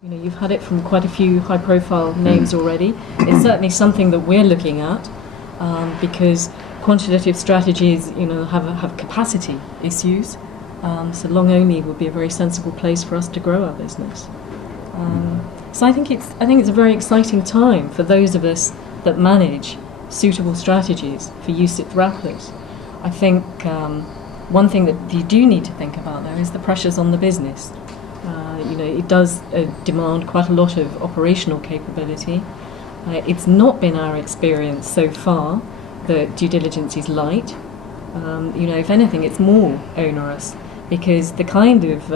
You know, you've had it from quite a few high-profile names already. It's certainly something that we're looking at because quantitative strategies, you know, have capacity issues. So long only would be a very sensible place for us to grow our business. So I think it's a very exciting time for those of us that manage suitable strategies for UCITS wrappers. I think one thing that you do need to think about though is the pressures on the business. You know, it does demand quite a lot of operational capability. It's not been our experience so far that due diligence is light. You know, if anything, it's more onerous because the kind of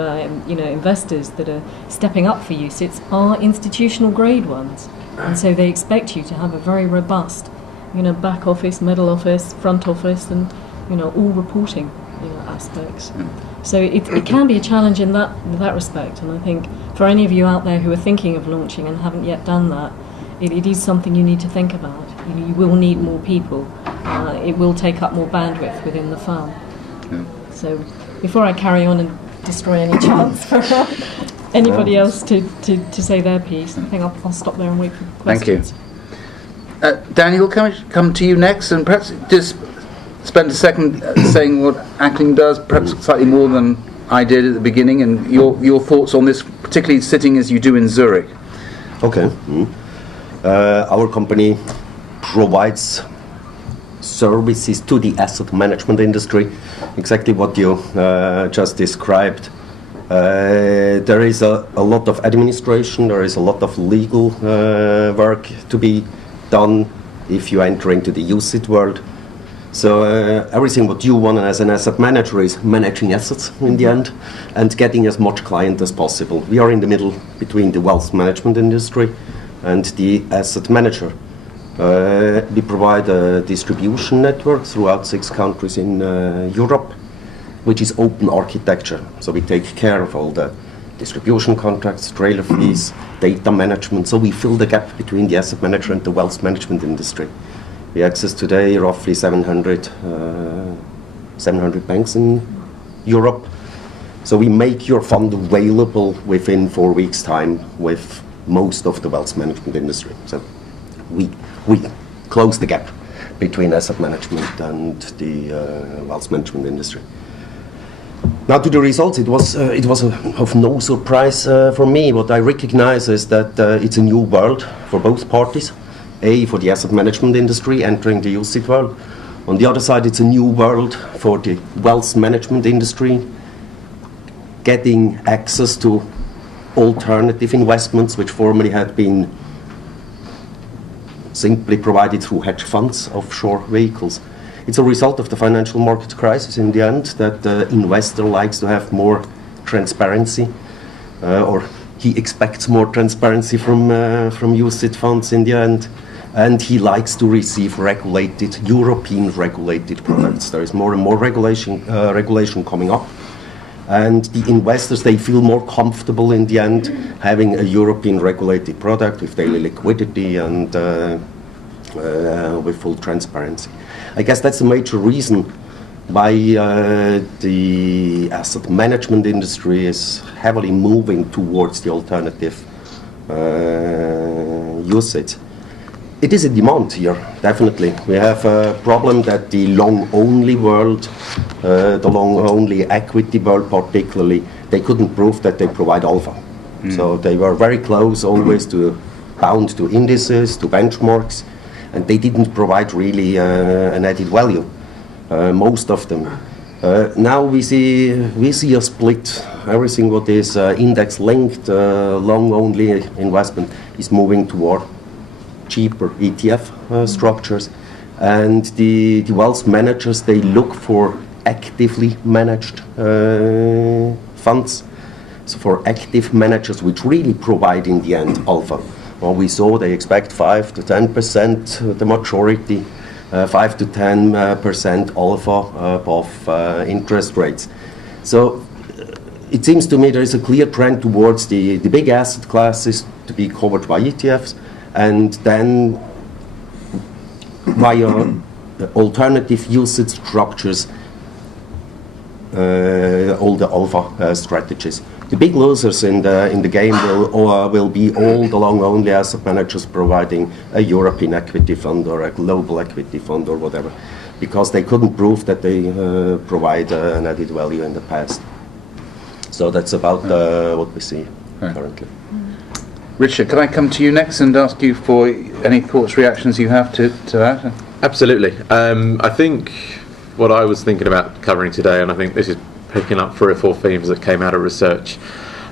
you know, investors that are stepping up for UCITS are institutional grade ones, and so they expect you to have a very robust, you know, back office, middle office, front office, and you know, all reporting, you know, aspects. So it can be a challenge in that respect, and I think for any of you out there who are thinking of launching and haven't yet done that, it is something you need to think about. You know, you will need more people. It will take up more bandwidth within the firm. Yeah. So before I carry on and destroy any chance for anybody else to say their piece, I think I'll stop there and wait for questions. Thank you. Daniel, can I come to you next, and perhaps just spend a second saying what IFIglobal does, perhaps slightly more than I did at the beginning, and your thoughts on this, particularly sitting as you do in Zurich. Okay. Our company provides services to the asset management industry, exactly what you just described. There is a lot of administration, there is a lot of legal work to be done if you enter into the UCITS world. So everything what you want as an asset manager is managing assets in the end and getting as much client as possible. We are in the middle between the wealth management industry and the asset manager. We provide a distribution network throughout 6 countries in Europe, which is open architecture. So we take care of all the distribution contracts, trailer fees, data management. So we fill the gap between the asset manager and the wealth management industry. We access today roughly 700 banks in Europe. So we make your fund available within 4 weeks' time with most of the wealth management industry. So we close the gap between asset management and the wealth management industry. Now to the results, it was of no surprise for me. What I recognize is that it's a new world for both parties. For the asset management industry entering the UCITS world. On the other side, it's a new world for the wealth management industry, getting access to alternative investments which formerly had been simply provided through hedge funds, offshore vehicles. It's a result of the financial market crisis in the end that the investor likes to have more transparency, or he expects more transparency from UCITS funds in the end. And he likes to receive European regulated products. There is more and more regulation coming up. And the investors, they feel more comfortable in the end having a European regulated product with daily liquidity and with full transparency. I guess that's a major reason why the asset management industry is heavily moving towards the alternative UCITS. It is a demand here, definitely. We have a problem that the long-only world, the long-only equity world particularly, they couldn't prove that they provide alpha. So they were very close always bound to indices, to benchmarks, and they didn't provide really an added value, most of them. Now we see a split. Everything what is index-linked, long-only investment is moving toward cheaper ETF structures, and the wealth managers, they look for actively managed funds, so for active managers which really provide in the end alpha. Well, we saw they expect 5 to 10%, the majority 5 to 10% alpha above interest rates. So it seems to me there is a clear trend towards the big asset classes to be covered by ETFs, and then via alternative UCITS structures, all the alpha strategies. The big losers in the game will be all the long-only asset managers providing a European equity fund or a global equity fund or whatever, because they couldn't prove that they provide an added value in the past. So that's about what we see currently. Richard, can I come to you next and ask you for any thoughts, reactions you have to that? Absolutely. I think what I was thinking about covering today, and I think this is picking up 3 or 4 themes that came out of research,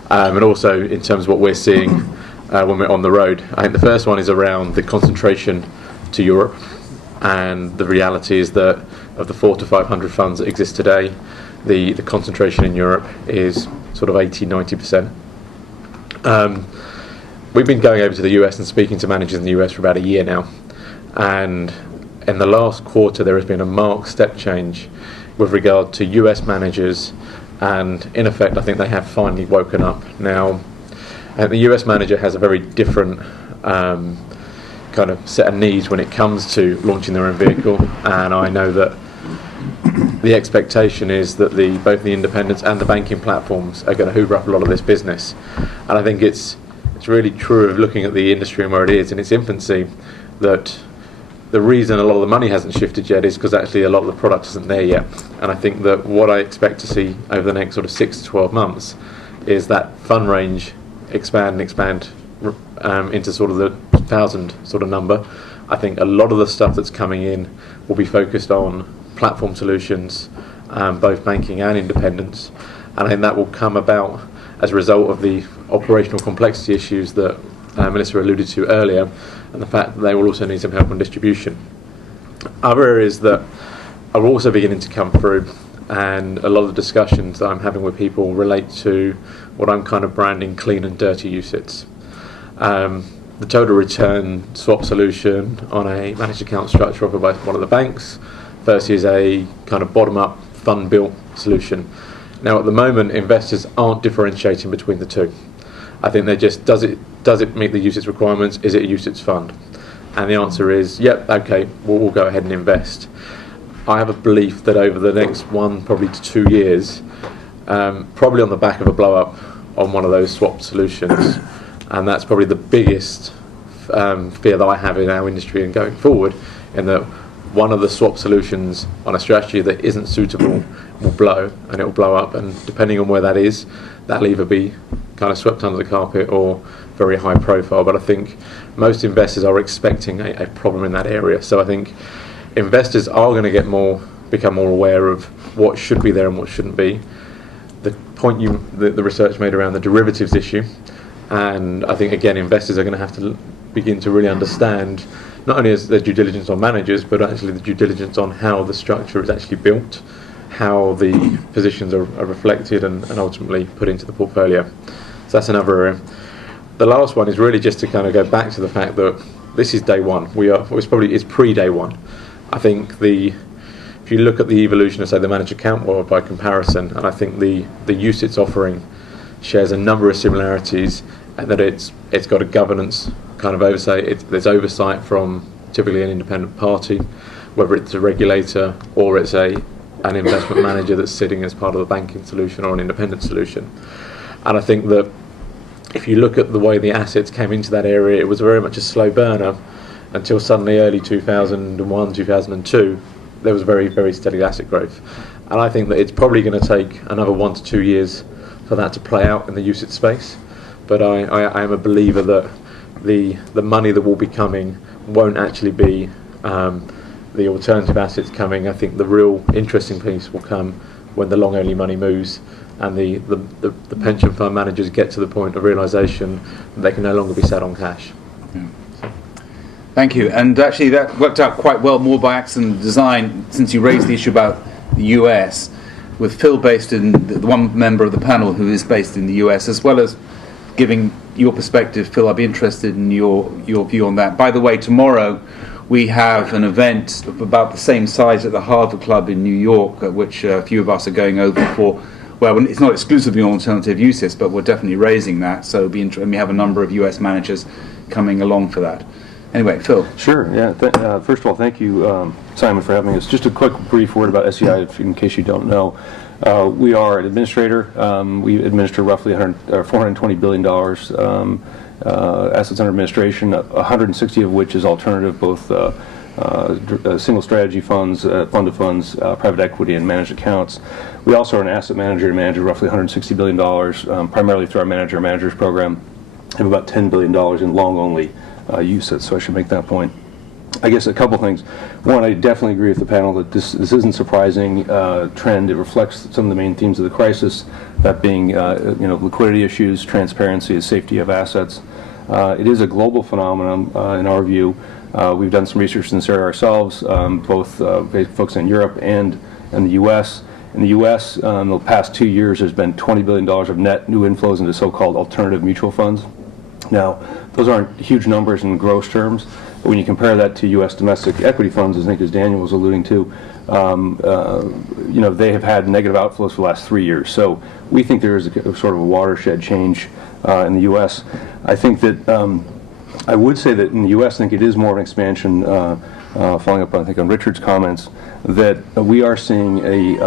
and also in terms of what we're seeing when we're on the road. I think the first one is around the concentration to Europe, and the reality is that of the 400 to 500 funds that exist today, the concentration in Europe is sort of 80-90%. We've been going over to the US and speaking to managers in the US for about a year now, and in the last quarter there has been a marked step change with regard to US managers, and in effect I think they have finally woken up. Now, the US manager has a very different kind of set of needs when it comes to launching their own vehicle, and I know that the expectation is that both the independents and the banking platforms are going to hoover up a lot of this business. And I think it's really true of looking at the industry and where it is in its infancy, that the reason a lot of the money hasn't shifted yet is because actually a lot of the product isn't there yet. And I think that what I expect to see over the next sort of 6 to 12 months is that fund range expand into sort of the 1,000 sort of number. I think a lot of the stuff that's coming in will be focused on platform solutions, both banking and independents, and I think that will come about as a result of the operational complexity issues that Melissa alluded to earlier, and the fact that they will also need some help on distribution. Other areas that are also beginning to come through, and a lot of the discussions that I'm having with people relate to what I'm kind of branding clean and dirty UCITS. The total return swap solution on a managed account structure offered by one of the banks versus a kind of bottom-up fund-built solution. Now, at the moment, investors aren't differentiating between the two. I think they're just, does it meet the UCITS requirements? Is it a UCITS fund? And the answer is, yep, okay, we'll go ahead and invest. I have a belief that over the next 1 probably to 2 years, probably on the back of a blow-up on one of those swap solutions, and that's probably the biggest fear that I have in our industry and going forward, in that one of the swap solutions on a strategy that isn't suitable will blow, and it will blow up, and depending on where that is, that'll either be kind of swept under the carpet or very high profile. But I think most investors are expecting a problem in that area. So I think investors are going to become more aware of what should be there and what shouldn't be. The point the research made around the derivatives issue, and I think again investors are going to have to begin to really understand not only is there due diligence on managers, but actually the due diligence on how the structure is actually built, how the positions are reflected and ultimately put into the portfolio. So that's another area. The last one is really just to kind of go back to the fact that this is day one. It's pre-day one. I think if you look at the evolution of, say, the managed account world by comparison, and I think the UCITS offering shares a number of similarities, and that it's got a governance kind of oversight. There's oversight from typically an independent party, whether it's a regulator or it's an investment manager that's sitting as part of a banking solution or an independent solution. And I think that if you look at the way the assets came into that area, it was very much a slow burner until suddenly early 2001, 2002, there was very, very steady asset growth. And I think that it's probably going to take another 1 to 2 years for that to play out in the UCITS space. But I am a believer that the money that will be coming won't actually be the alternative assets coming. I think the real interesting piece will come when the long-only money moves and the pension fund managers get to the point of realisation that they can no longer be sat on cash. Yeah. Thank you. And actually that worked out quite well, more by accident than design, since you raised the issue about the US, with Phil based in, the one member of the panel who is based in the US, as well as giving your perspective. Phil, I'd be interested in your view on that. By the way, tomorrow we have an event of about the same size at the Harvard Club in New York, at which a few of us are going over for. Well, it's not exclusively alternative UCITS, but we're definitely raising that. So and we have a number of US managers coming along for that. Anyway, Phil. Sure, yeah. First of all, thank you, Simon, for having us. Just a quick, brief word about SEI, in case you don't know. We are an administrator. We administer roughly $420 billion assets under administration, 160 of which is alternative, both single strategy funds, fund of funds, private equity, and managed accounts. We also are an asset manager and manage roughly $160 billion, primarily through our managers program. Have about $10 billion in long-only UCITS, so I should make that point. I guess a couple things. One, I definitely agree with the panel that this isn't surprising trend. It reflects some of the main themes of the crisis, that being liquidity issues, transparency, and safety of assets. It is a global phenomenon in our view. We've done some research in this area ourselves, both focused on Europe and in the U.S. In the U.S., in the past 2 years, there's been $20 billion of net new inflows into so-called alternative mutual funds. Now, those aren't huge numbers in gross terms, but when you compare that to U.S. domestic equity funds, I think as Daniel was alluding to, they have had negative outflows for the last 3 years. So we think there is a sort of a watershed change in the U.S. I think that I would say that in the U.S., I think it is more of an expansion, following up, I think, on Richard's comments, that we are seeing a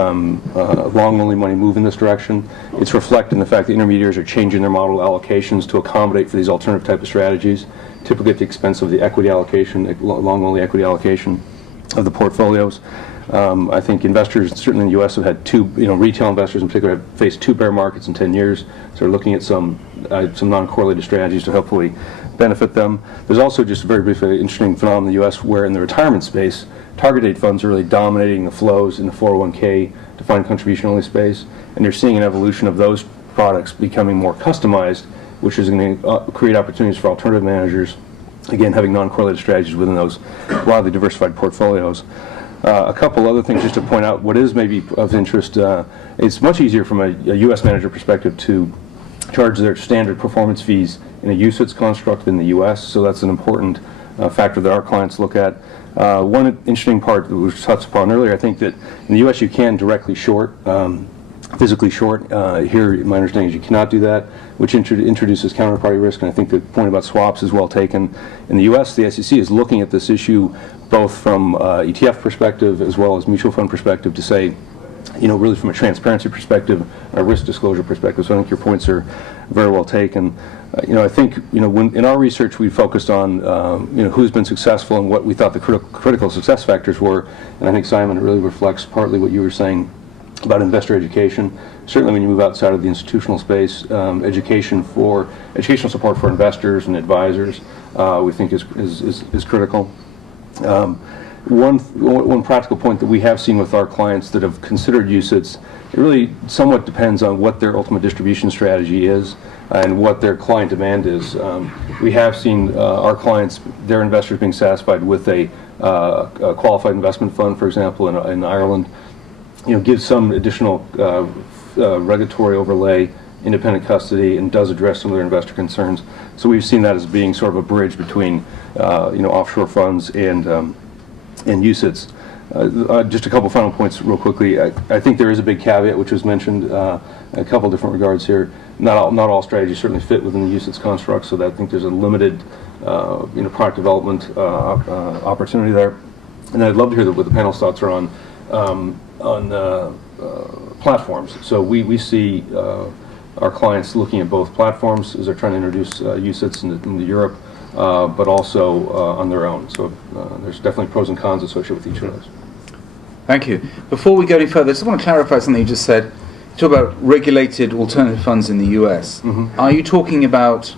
long-only money move in this direction. It's reflected in the fact that intermediaries are changing their model allocations to accommodate for these alternative type of strategies, typically at the expense of the equity allocation, long-only equity allocation of the portfolios. I think investors, certainly in the U.S., have had retail investors in particular have faced 2 bear markets in 10 years. So they're looking at some non-correlated strategies to hopefully benefit them. There's also, just very briefly, an interesting phenomenon in the U.S. where in the retirement space, target date funds are really dominating the flows in the 401k defined contribution only space, and you're seeing an evolution of those products becoming more customized, which is going to create opportunities for alternative managers, again, having non-correlated strategies within those widely diversified portfolios. A couple other things just to point out what is maybe of interest. It's much easier from a U.S. manager perspective to charge their standard performance fees in a UCITS construct in the U.S., so that's an important factor that our clients look at. One interesting part that was touched upon earlier, I think that in the U.S. you can directly short, physically short. Here, my understanding is you cannot do that, which introduces counterparty risk, and I think the point about swaps is well taken. In the U.S., the SEC is looking at this issue both from ETF perspective as well as mutual fund perspective to say, really from a transparency perspective, a risk disclosure perspective. So I think your points are very well taken. I think, when in our research we focused on, who's been successful and what we thought the critical success factors were, and I think, Simon, it really reflects partly what you were saying about investor education. Certainly when you move outside of the institutional space, educational support for investors and advisors, we think is critical. One practical point that we have seen with our clients that have considered UCITS, it really somewhat depends on what their ultimate distribution strategy is and what their client demand is. We have seen our clients, their investors being satisfied with a qualified investment fund, for example, in Ireland, gives some additional regulatory overlay, independent custody, and does address some of their investor concerns. So we've seen that as being sort of a bridge between offshore funds and UCITS. Just a couple final points real quickly. I think there is a big caveat which was mentioned a couple different regards here. Not all strategies certainly fit within the UCITS construct, so that I think there's a limited product development opportunity there. And I'd love to hear what the panel's thoughts are on platforms. So we see our clients looking at both platforms as they're trying to introduce UCITS into Europe, but also on their own. So there's definitely pros and cons associated with each of those. Thank you. Before we go any further, I just want to clarify something you just said. You talk about regulated alternative funds in the US. Mm-hmm. Are you talking about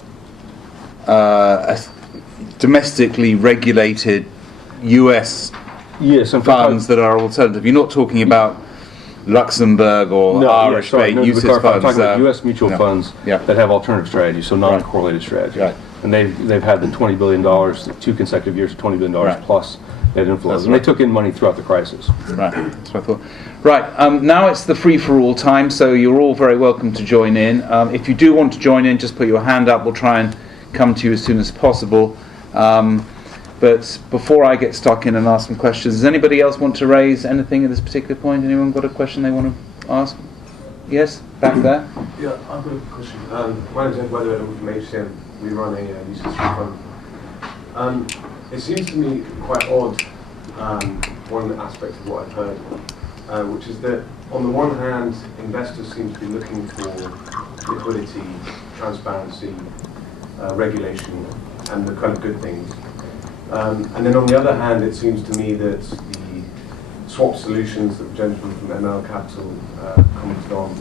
domestically regulated US funds that are alternative? You're not talking about Luxembourg or Irish-based UCITS funds. I'm talking about U.S. mutual funds that have alternative strategies, so non-correlated strategies. Right. And they've had the $20 billion, 2 consecutive years of $20 billion plus net inflows. And they took in money throughout the crisis. Right, that's what I thought. Right, now it's the free-for-all time, so you're all very welcome to join in. If you do want to join in, just put your hand up. We'll try and come to you as soon as possible. But before I get stuck in and ask some questions, does anybody else want to raise anything at this particular point? Anyone got a question they want to ask? Yes, back there. Yeah, I've got a question. My name is Ed Weatherhead. I'm from HCM. We run a UCITS fund. It seems to me quite odd, one aspect of what I've heard, which is that on the one hand, investors seem to be looking for liquidity, transparency, regulation, and the kind of good things. And then on the other hand, it seems to me that the swap solutions that the gentleman from ML Capital commented on,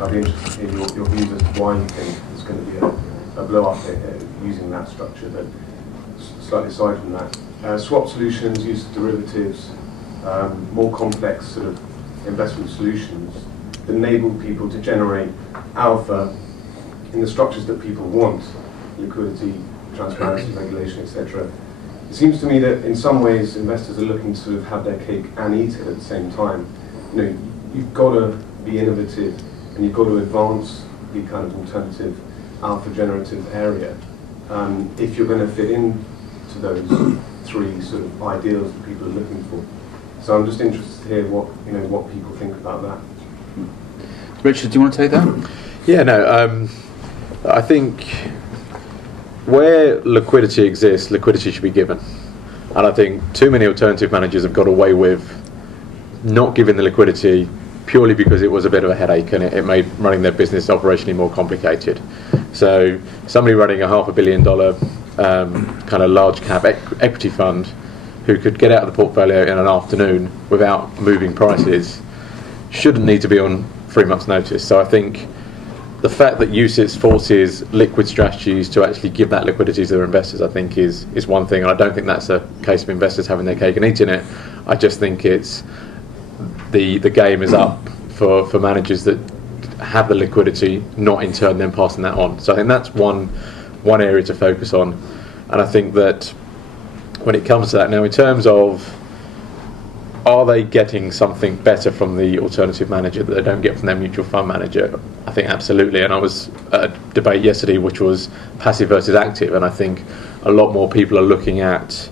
I'd be interested to hear your views as to why you think there's going to be a blow-up using that structure, but slightly aside from that. Swap solutions, use of derivatives, more complex sort of investment solutions that enable people to generate alpha in the structures that people want, liquidity, transparency, regulation, etc. It seems to me that in some ways investors are looking to sort of have their cake and eat it at the same time. You know, you've got to be innovative and you've got to advance the kind of alternative alpha generative area if you're going to fit into those three sort of ideals that people are looking for. So I'm just interested to hear what people think about that. Richard, do you want to take that? Yeah, no. I think where liquidity exists, liquidity should be given. And I think too many alternative managers have got away with not giving the liquidity purely because it was a bit of a headache and it made running their business operationally more complicated. So somebody running a $500 million kind of large cap equity fund who could get out of the portfolio in an afternoon without moving prices shouldn't need to be on 3 months' notice. So I think the fact that UCITS forces liquid strategies to actually give that liquidity to their investors, I think is one thing, and I don't think that's a case of investors having their cake and eating it. I just think it's the game is up for managers that have the liquidity, not in turn then passing that on. So I think that's one area to focus on, and I think that when it comes to that now, in terms of are they getting something better from the alternative manager that they don't get from their mutual fund manager? I think absolutely. And I was at a debate yesterday which was passive versus active, and I think a lot more people are looking at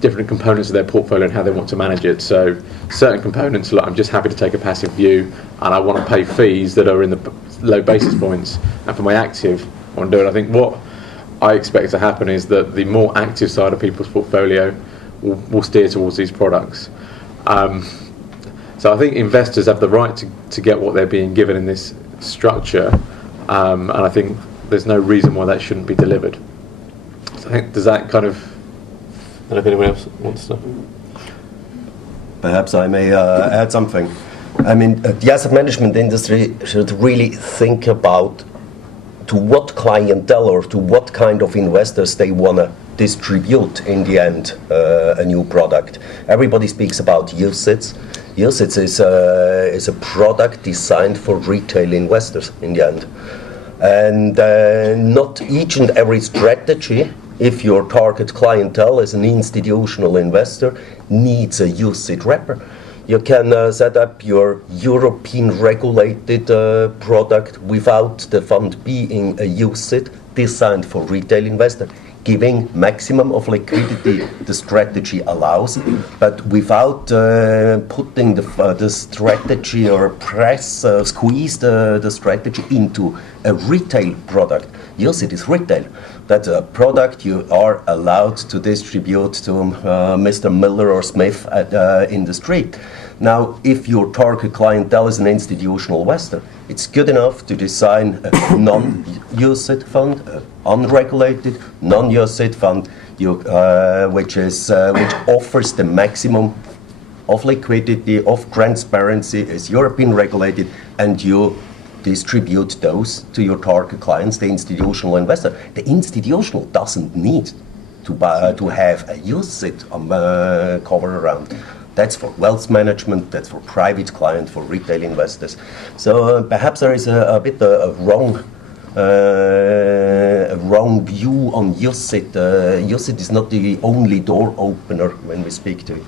different components of their portfolio and how they want to manage it. So certain components, like I'm just happy to take a passive view and I want to pay fees that are in the low basis points, and for my active I want to do it. I think what I expect to happen is that the more active side of people's portfolio will steer towards these products. So I think investors have the right to get what they're being given in this structure, and I think there's no reason why that shouldn't be delivered. So I think, does that kind of, I don't know if anyone else wants to. Perhaps I may add something. I mean, the asset management industry should really think about to what clientele or to what kind of investors they want to distribute in the end a new product. Everybody speaks about UCITS. UCITS is a product designed for retail investors in the end. And not each and every strategy, if your target clientele is an institutional investor, needs a UCITS wrapper. You can set up your European regulated product without the fund being a UCITS designed for retail investor, giving maximum of liquidity the strategy allows, but without putting the strategy or squeeze the strategy into a retail product. UCITS is retail. That's a product you are allowed to distribute to Mr. Miller or Smith in the street. Now, if your target clientele is an institutional investor, it's good enough to design a non-UCITS fund, unregulated non-UCITS fund, which offers the maximum of liquidity, of transparency, is European regulated, and you distribute those to your target clients, the institutional investor. The institutional doesn't need to have a UCITS cover around. That's for wealth management, that's for private clients, for retail investors. So perhaps there is a bit a wrong view on UCITS. UCITS is not the only door opener when we speak to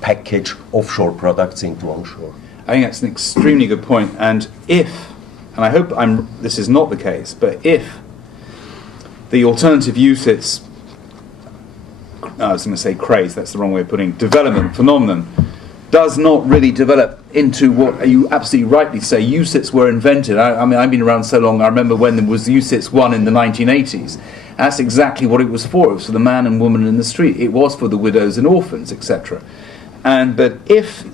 package offshore products into onshore. I think that's an extremely good point. And I hope this is not the case, but if the alternative UCITS, I was going to say craze, that's the wrong way of putting it, development, phenomenon, does not really develop into what you absolutely rightly say UCITS were invented. I mean, I've been around so long, I remember when there was UCITS 1 in the 1980s. That's exactly what it was for. It was for the man and woman in the street. It was for the widows and orphans, etc. But if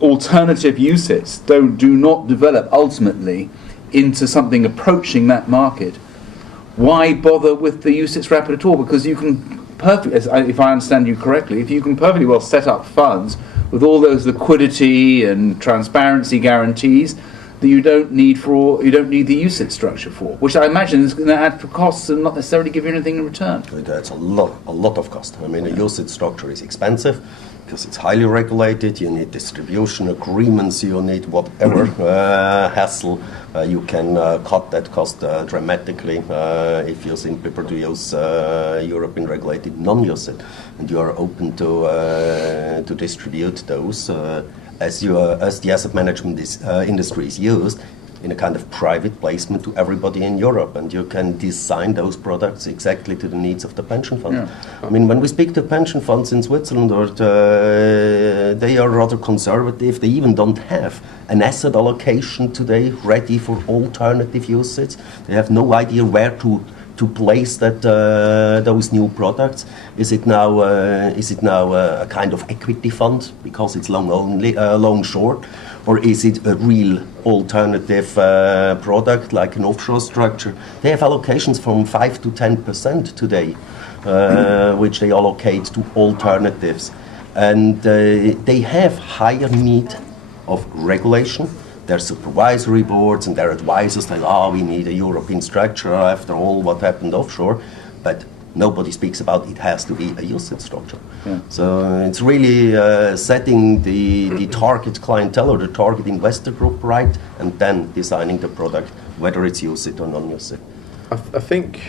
alternative UCITS do not develop ultimately into something approaching that market, why bother with the UCITS wrapper at all? Because you can if I understand you correctly, if you can perfectly well set up funds with all those liquidity and transparency guarantees that you don't need the UCITS structure for, which I imagine is going to add for costs and not necessarily give you anything in return. That's a lot of cost. I mean, a UCITS structure is expensive because it's highly regulated. You need distribution agreements. You need whatever hassle. You can cut that cost dramatically if you simply produce European regulated non-UCITS, and you are open to distribute those as the asset management industry is used in a kind of private placement to everybody in Europe, and you can design those products exactly to the needs of the pension fund. Yeah. I mean, when we speak to pension funds in Switzerland, they are rather conservative. They even don't have an asset allocation today ready for alternative UCITS. They have no idea where to place those new products. Is it now a kind of equity fund because it's long short? Or is it a real alternative product like an offshore structure? They have allocations from 5 to 10% today, which they allocate to alternatives. And they have higher need of regulation. Their supervisory boards and their advisors say, we need a European structure after all what happened offshore. But nobody speaks about it has to be a UCITS structure. Yeah. So it's really setting the target clientele or the target investor group right, and then designing the product, whether it's UCITS or non-UCITS. I think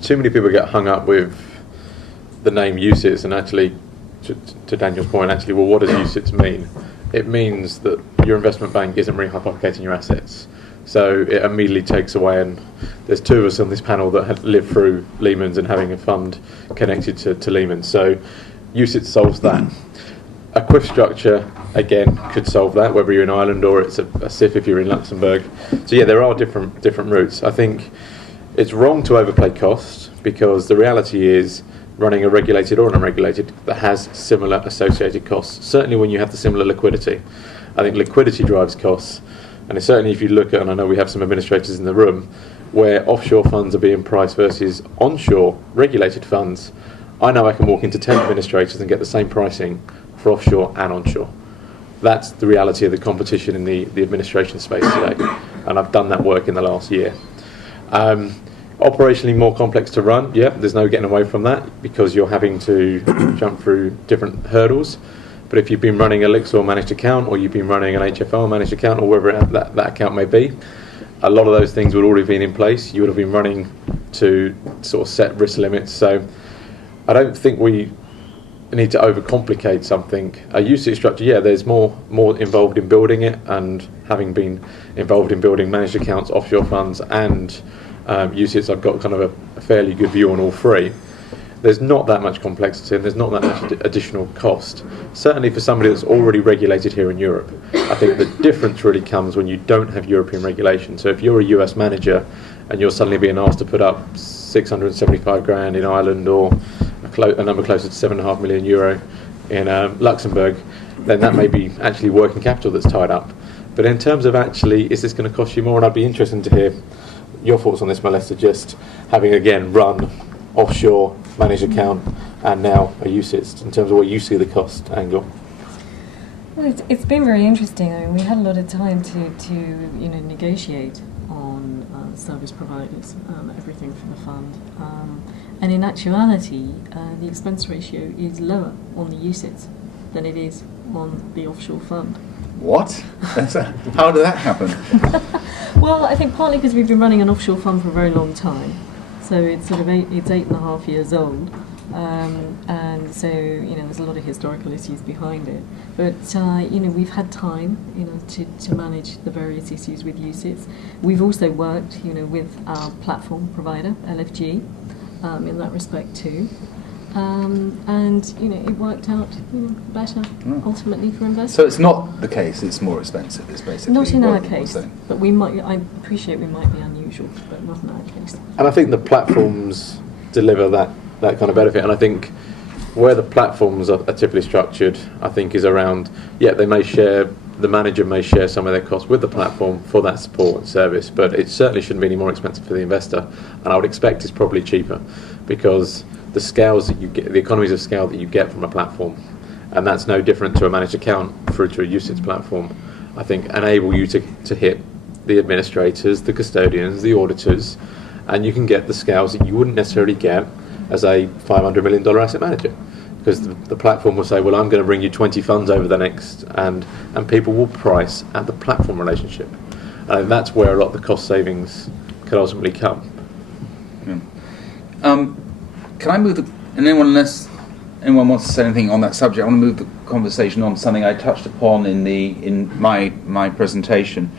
too many people get hung up with the name UCITS, and actually, to Daniel's point, well, what does UCITS mean? It means that your investment bank isn't really hypothecating your assets. So it immediately takes away, and there's two of us on this panel that have lived through Lehman's and having a fund connected to Lehman's. So UCITS solves that. A QIF structure, again, could solve that, whether you're in Ireland or it's a SIF if you're in Luxembourg. So yeah, there are different routes. I think it's wrong to overplay costs, because the reality is running a regulated or an unregulated that has similar associated costs. Certainly when you have the similar liquidity. I think liquidity drives costs. And certainly if you look at, and I know we have some administrators in the room, where offshore funds are being priced versus onshore regulated funds, I know I can walk into 10 administrators and get the same pricing for offshore and onshore. That's the reality of the competition in the administration space today. And I've done that work in the last year. Operationally more complex to run, there's no getting away from that, because you're having to jump through different hurdles. But if you've been running a Lixor managed account, or you've been running an HFL managed account, or wherever that account may be, a lot of those things would already been in place. You would have been running to sort of set risk limits. So I don't think we need to overcomplicate something. A UCITS structure, there's more involved in building it, and having been involved in building managed accounts, offshore funds, and UCITS, I've got kind of a fairly good view on all three. There's not that much complexity, and there's not that much additional cost. Certainly for somebody that's already regulated here in Europe. I think the difference really comes when you don't have European regulation. So if you're a US manager and you're suddenly being asked to put up 675 grand in Ireland, or a number closer to 7.5 million euro in Luxembourg, then that may be actually working capital that's tied up. But in terms of actually, is this going to cost you more? And I'd be interested to hear your thoughts on this, Melissa, just having again run offshore managed account and now a UCITS, in terms of what you see the cost angle. Well, it's been very interesting. I mean, we had a lot of time to negotiate on service providers, everything for the fund, and in actuality, the expense ratio is lower on the UCITS than it is on the offshore fund. What? How did that happen? Well, I think partly because we've been running an offshore fund for a very long time. So it's sort of 8.5 years old, and so there's a lot of historical issues behind it. But we've had time to manage the various issues with UCITS. We've also worked with our platform provider LFG in that respect too, and it worked out better ultimately for investors. So it's not the case; it's more expensive. It's basically not in our case, but we might. I appreciate we might be unusual, but not in our case. And I think the platforms deliver that kind of benefit. And I think where the platforms are typically structured, I think, is around, they may share, the manager may share some of their costs with the platform for that support and service, but it certainly shouldn't be any more expensive for the investor, and I would expect it's probably cheaper, because the scales that you get, the economies of scale that you get from a platform, and that's no different to a managed account through to a UCITS platform, I think enable you to hit the administrators, the custodians, the auditors, and you can get the scales that you wouldn't necessarily get as a $500 million asset manager, because the platform will say, well, I'm going to bring you 20 funds over the next, and people will price at the platform relationship. And that's where a lot of the cost savings can ultimately come. Can I move and unless anyone wants to say anything on that subject, I want to move the conversation on to something I touched upon in my presentation,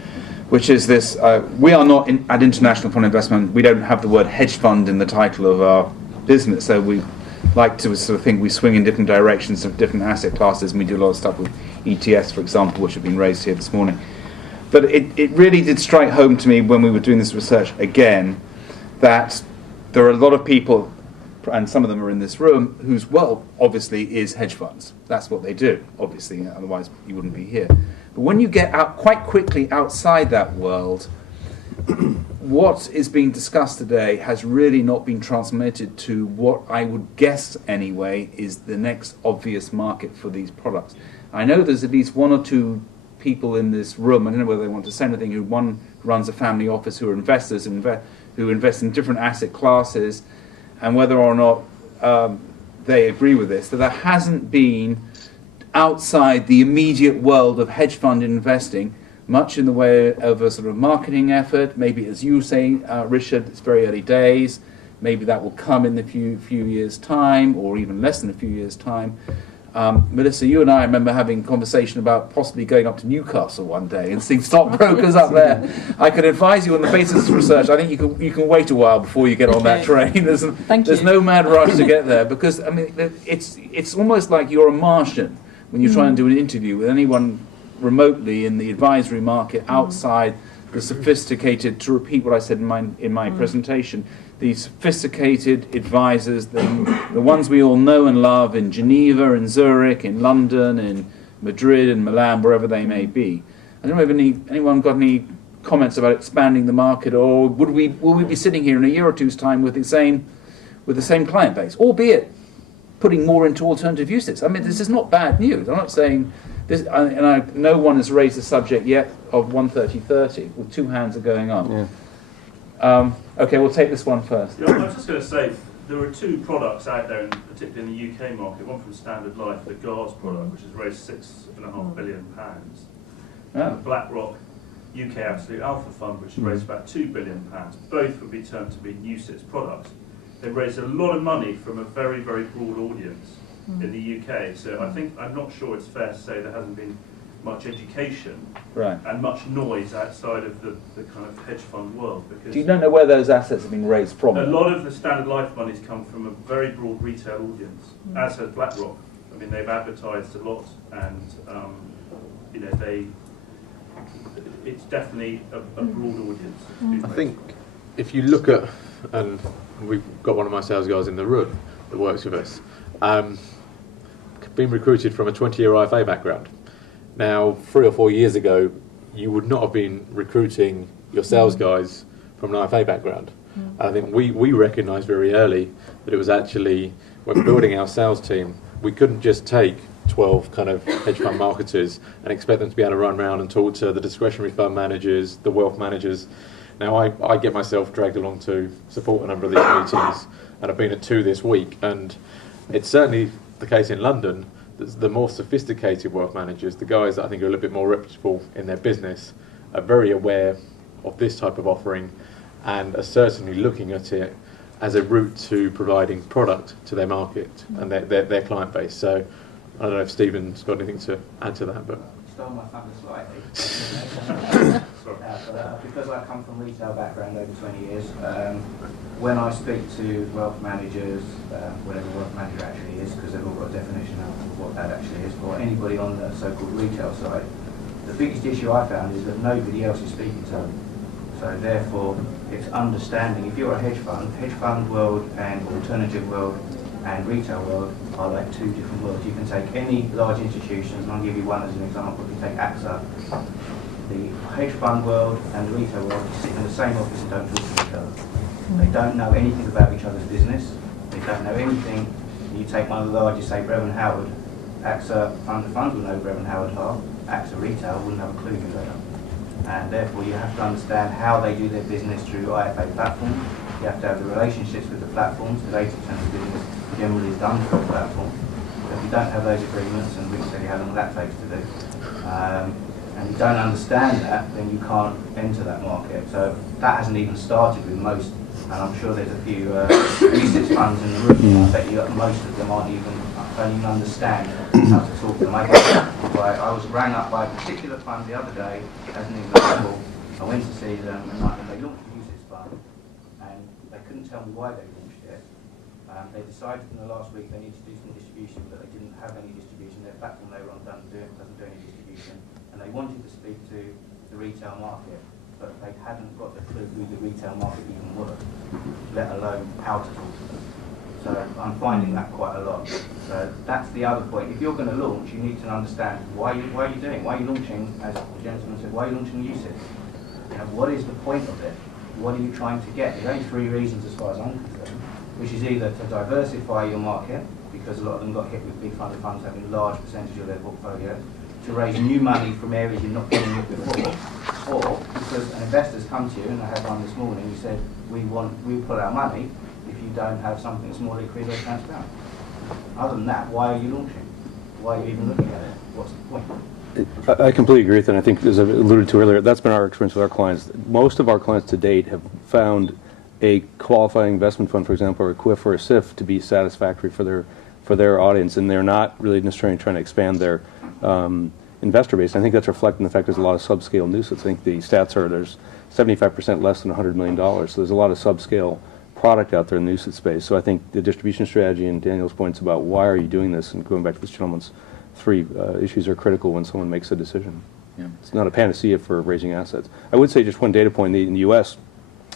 which is this: we are not at International Fund Investment. We don't have the word hedge fund in the title of our business, so we like to sort of think we swing in different directions of different asset classes, and we do a lot of stuff with ETFs, for example, which have been raised here this morning. But it really did strike home to me when we were doing this research again that there are a lot of people, and some of them are in this room, whose wealth obviously is hedge funds. That's what they do, obviously, otherwise you wouldn't be here. But when you get out quite quickly outside that world, what is being discussed today has really not been transmitted to what I would guess anyway is the next obvious market for these products. I know there's at least one or two people in this room, I don't know whether they want to say anything, who one runs a family office, who are investors, who invest in different asset classes, and whether or not they agree with this, that there hasn't been outside the immediate world of hedge fund investing much in the way of a sort of marketing effort. Maybe, as you say, Richard, it's very early days. Maybe that will come in a few years' time, or even less than a few years' time. Melissa, you and I remember having a conversation about possibly going up to Newcastle one day and seeing stockbrokers up there. I could advise you on the basis of research. I think you can wait a while before you get on that train. There's no mad rush to get there, because I mean it's almost like you're a Martian when you try and do an interview with anyone remotely in the advisory market outside the sophisticated, to repeat what I said in my presentation, the sophisticated advisors, the ones we all know and love in Geneva, in Zurich, in London, in Madrid, and Milan, wherever they may be. I don't know if anyone got any comments about expanding the market, or will we be sitting here in a year or two's time with the same client base, albeit putting more into alternative uses. I mean, this is not bad news. I'm not saying this, no one has raised the subject yet of 130/30, with two hands are going up. Yeah. Okay, we'll take this one first. Yeah, I was just going to say, there are two products out there, particularly in the UK market. One from Standard Life, the GARS product, which has raised £6.5 billion. Yeah. And the BlackRock UK Absolute Alpha Fund, which has raised about £2 billion. Both would be termed to be UCITS products. They raised a lot of money from a very, very broad audience in the UK. So I'm not sure it's fair to say there hasn't been much education and much noise outside of the kind of hedge fund world. Because you don't know where those assets have been raised from? A lot of the Standard Life monies come from a very broad retail audience, as has BlackRock. I mean, they've advertised a lot, and it's definitely a broad audience. I think if you look at, and we've got one of my sales guys in the room that works with us, been recruited from a 20-year IFA background. Now, 3 or 4 years ago, you would not have been recruiting your sales guys from an IFA background. I think we recognised very early that it was actually, when building our sales team, we couldn't just take 12 kind of hedge fund marketers and expect them to be able to run around and talk to the discretionary fund managers, the wealth managers. Now, I get myself dragged along to support a number of these meetings, and I've been at 2 this week, and it's certainly the case in London. The more sophisticated wealth managers, the guys that I think are a little bit more reputable in their business, are very aware of this type of offering and are certainly looking at it as a route to providing product to their market and their client base. So I don't know if Stephen's got anything to add to that, but stole my thunder slightly. Because I come from retail background over 20 years, when I speak to wealth managers, whatever wealth manager actually is, because they've all got a definition of what that actually is, or anybody on the so-called retail side, the biggest issue I found is that nobody else is speaking to them. So therefore, it's understanding. If you're a hedge fund world and alternative world and retail world are like two different worlds. You can take any large institutions, and I'll give you one as an example. If you take AXA, the hedge fund world and the retail world sit in the same office and don't talk to each other. They don't know anything about each other's business. They don't know anything. You take one of the largest, say Brevin Howard, AXA Fund of Funds will know Brevin Howard are, AXA Retail wouldn't have a clue who they are. And therefore you have to understand how they do their business through IFA platforms. You have to have the relationships with the platforms, because 80% of the business generally is done through a platform. If you don't have those agreements, and we said how long that takes to do, and you don't understand that, then you can't enter that market. So that hasn't even started with most, and I'm sure there's a few UCITS funds in the room. I bet you that most of them don't even understand how to talk to them. I was rang up by a particular fund the other day as an example. I went to see them, and they launched a UCITS fund, and they couldn't tell me why they launched it. They decided in the last week they needed to do some distribution, but they didn't have any distribution. Their platform they were on doesn't do any distribution, and they wanted to speak to the retail market, but they hadn't got the clue who the retail market even was, let alone how to talk to them. So I'm finding that quite a lot. So that's the other point. If you're going to launch, you need to understand why are you doing? Why are you launching? As the gentleman said, why are you launching UCITS? What is the point of it? What are you trying to get? There's only three reasons as far as I'm concerned, which is either to diversify your market, because a lot of them got hit with big fund of funds having a large percentage of their portfolio, to raise new money from areas you're not dealing with before, or because an investor's come to you, and I had one this morning, who said, we'll put our money if you don't have something that's more liquid or transparent. Other than that, why are you launching? Why are you even looking at it? What's the point? I completely agree with that. I think, as I alluded to earlier, that's been our experience with our clients. Most of our clients to date have found a qualifying investment fund, for example, or a QIF or a SIF, to be satisfactory for their audience, and they're not really necessarily trying to expand their investor base. I think that's reflected in the fact there's a lot of subscale UCITS. I think the stats are there's 75% less than $100 million, so there's a lot of subscale product out there in the UCITS space. So I think the distribution strategy and Daniel's points about why are you doing this, and going back to this gentleman's three issues, are critical when someone makes a decision. Yeah. It's not a panacea for raising assets. I would say just one data point in the U.S.,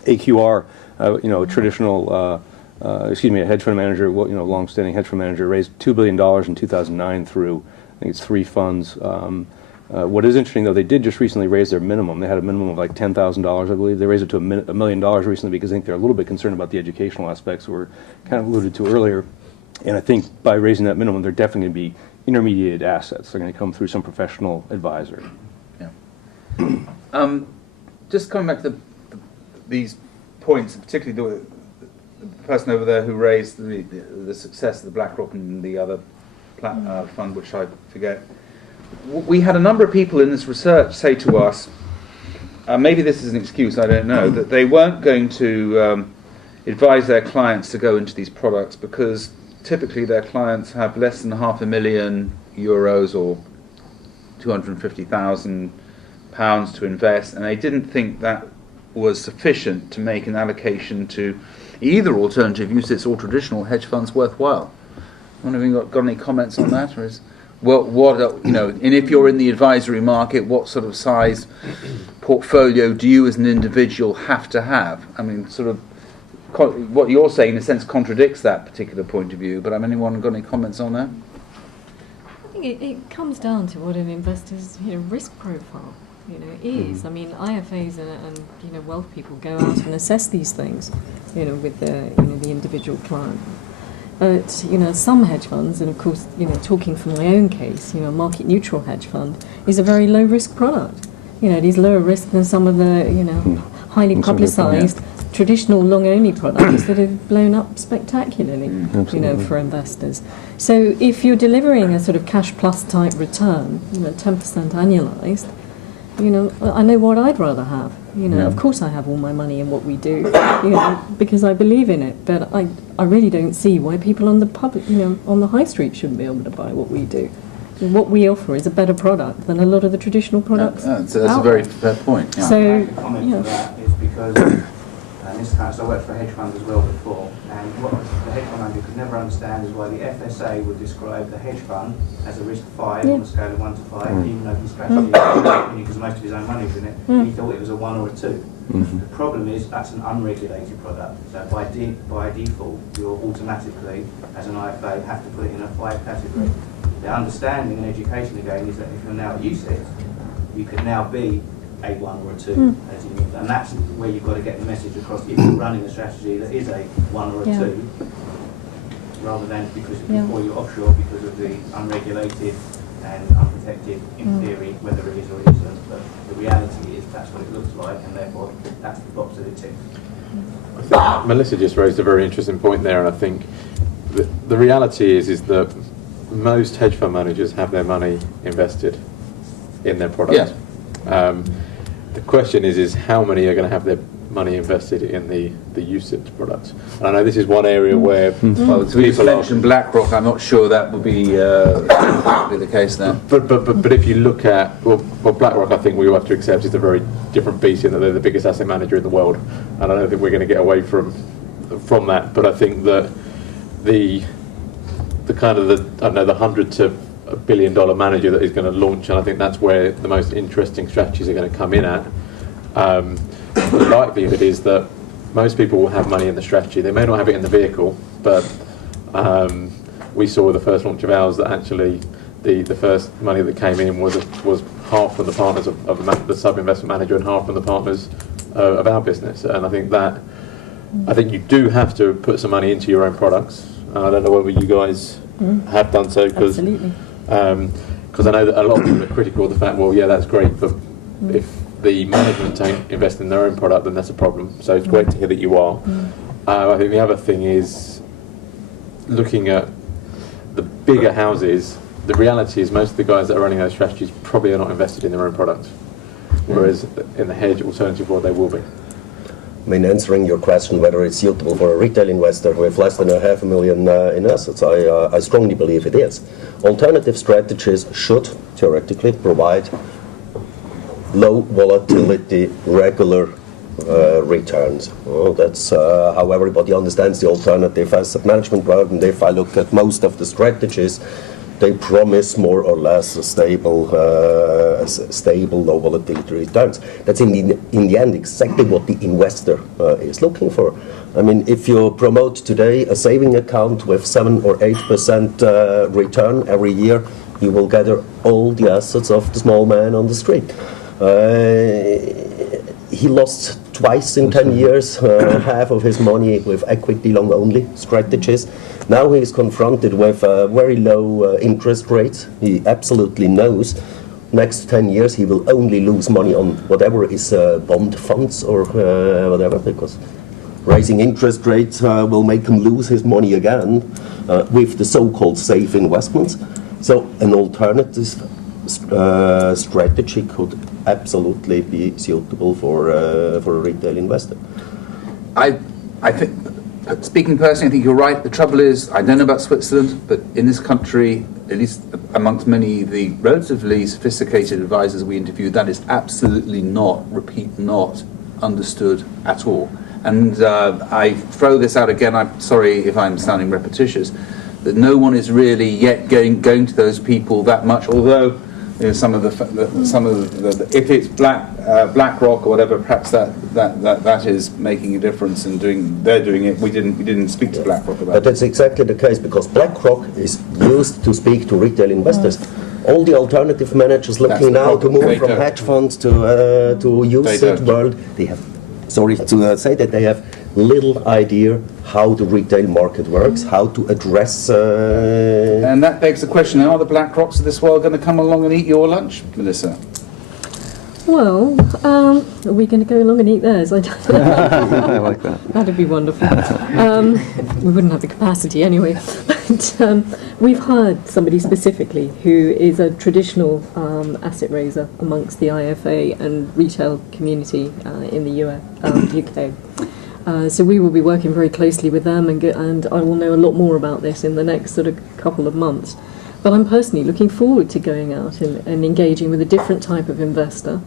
AQR, a traditional, a hedge fund manager, long-standing hedge fund manager, raised $2 billion in 2009 through, I think it's 3 funds. What is interesting, though, they did just recently raise their minimum. They had a minimum of like $10,000, I believe. They raised it to $1 million recently because I think they're a little bit concerned about the educational aspects that were kind of alluded to earlier. And I think by raising that minimum, they're definitely going to be intermediated assets. They're going to come through some professional advisor. Yeah. Just coming back to these points, particularly the person over there who raised the success of the BlackRock and the other fund, which I forget. We had a number of people in this research say to us, maybe this is an excuse, I don't know, that they weren't going to advise their clients to go into these products because typically their clients have less than €500,000 or £250,000 to invest, and they didn't think that was sufficient to make an allocation to either alternative UCITS or traditional hedge funds worthwhile. I wonder if you've got any comments on that, or is and if you're in the advisory market, what sort of size portfolio do you as an individual have to have? I mean, sort of what you're saying in a sense contradicts that particular point of view, but anyone got any comments on that? I think it comes down to what an investor's risk profile is. I mean, IFAs and wealth people go out and assess these things with the individual client. But some hedge funds, and of course talking from my own case, a market neutral hedge fund is a very low risk product. It is lower risk than some of the highly publicised traditional long only products that have blown up spectacularly for investors. So if you're delivering a sort of cash plus type return, 10% annualized, I know what I'd rather have. Of course I have all my money in what we do, because I believe in it. But I really don't see why people on the public, on the high street shouldn't be able to buy what we do. What we offer is a better product than a lot of the traditional products. That's a very fair point. Yeah. So, comment to that is because, in this case, I worked for a hedge fund as well before, and what the hedge fund manager could never understand is why the FSA would describe the hedge fund as a risk 5 on a scale of 1 to 5, even though his strategy, because most of his own money was in it, he thought it was a 1 or a 2. The problem is that's an unregulated product. So by default, you'll automatically, as an IFA, have to put it in a 5 category. The understanding and education again is that if you're now at UCITS, you can now be a 1 or a 2, as you need. And that's where you've got to get the message across. If you're running a strategy that is a 1 or a 2, rather than because before you're offshore because of the unregulated and unprotected, in theory, whether it is or isn't. But the reality is that's what it looks like, and therefore that's the box that it ticks. I think Melissa just raised a very interesting point there, and I think the reality is that most hedge fund managers have their money invested in their product. Yeah. The question is how many are going to have their money invested in the UCITS products? And I know this is one area where well, to be mentioned BlackRock, I'm not sure that would be the case there. But if you look at well, BlackRock, I think we all have to accept is a very different beast in that they're the biggest asset manager in the world, and I don't think we're going to get away from that. But I think that the kind of the $100 to $1 billion manager that is going to launch, and I think that's where the most interesting strategies are going to come in at. The likelihood is that most people will have money in the strategy. They may not have it in the vehicle, but we saw the first launch of ours that actually the first money that came in was half from the partners of the sub-investment manager and half from the partners of our business. And I think you do have to put some money into your own products. I don't know whether you guys have done so, because I know that a lot of people are critical of the fact, well, yeah, that's great, but if the management don't invest in their own product, then that's a problem. So it's great to hear that you are. I think the other thing is looking at the bigger houses. The reality is most of the guys that are running those strategies probably are not invested in their own products, whereas in the hedge alternative world they will be. I mean, answering your question whether it's suitable for a retail investor with less than $500,000 in assets, I strongly believe it is. Alternative strategies should theoretically provide low volatility, regular returns. Well, that's how everybody understands the alternative asset management world. And if I look at most of the strategies, they promise more or less a stable low volatility returns. That's in the end exactly what the investor is looking for. I mean, if you promote today a saving account with 7 or 8% return every year, you will gather all the assets of the small man on the street. He lost twice in 10 years, half of his money with equity long only strategies. Now he is confronted with very low interest rates. He absolutely knows next 10 years he will only lose money on whatever is bond funds or whatever, because raising interest rates will make him lose his money again with the so-called safe investments. So an alternative strategy could absolutely be suitable for a retail investor. I think, speaking personally, I think you're right. The trouble is, I don't know about Switzerland, but in this country, at least amongst many of the relatively sophisticated advisors we interviewed, that is absolutely not understood at all. And I throw this out again, I'm sorry if I'm sounding repetitious, that no one is really yet going to those people that much, although some of the if it's BlackRock or whatever, perhaps that is making a difference and they're doing it. We didn't speak to BlackRock about it. But that's exactly the case, because BlackRock is used to speak to retail investors. All the alternative managers looking now to move from hedge funds to UCITS world, they have, sorry to say that, they have little idea how the retail market works, how to address... And that begs the question, are the BlackRocks of this world going to come along and eat your lunch, Melissa? Well, are we going to go along and eat theirs? I like that. That'd be wonderful. We wouldn't have the capacity anyway. But we've hired somebody specifically who is a traditional asset raiser amongst the IFA and retail community in the UK. So we will be working very closely with them, and I will know a lot more about this in the next sort of couple of months. But I'm personally looking forward to going out and engaging with a different type of investor,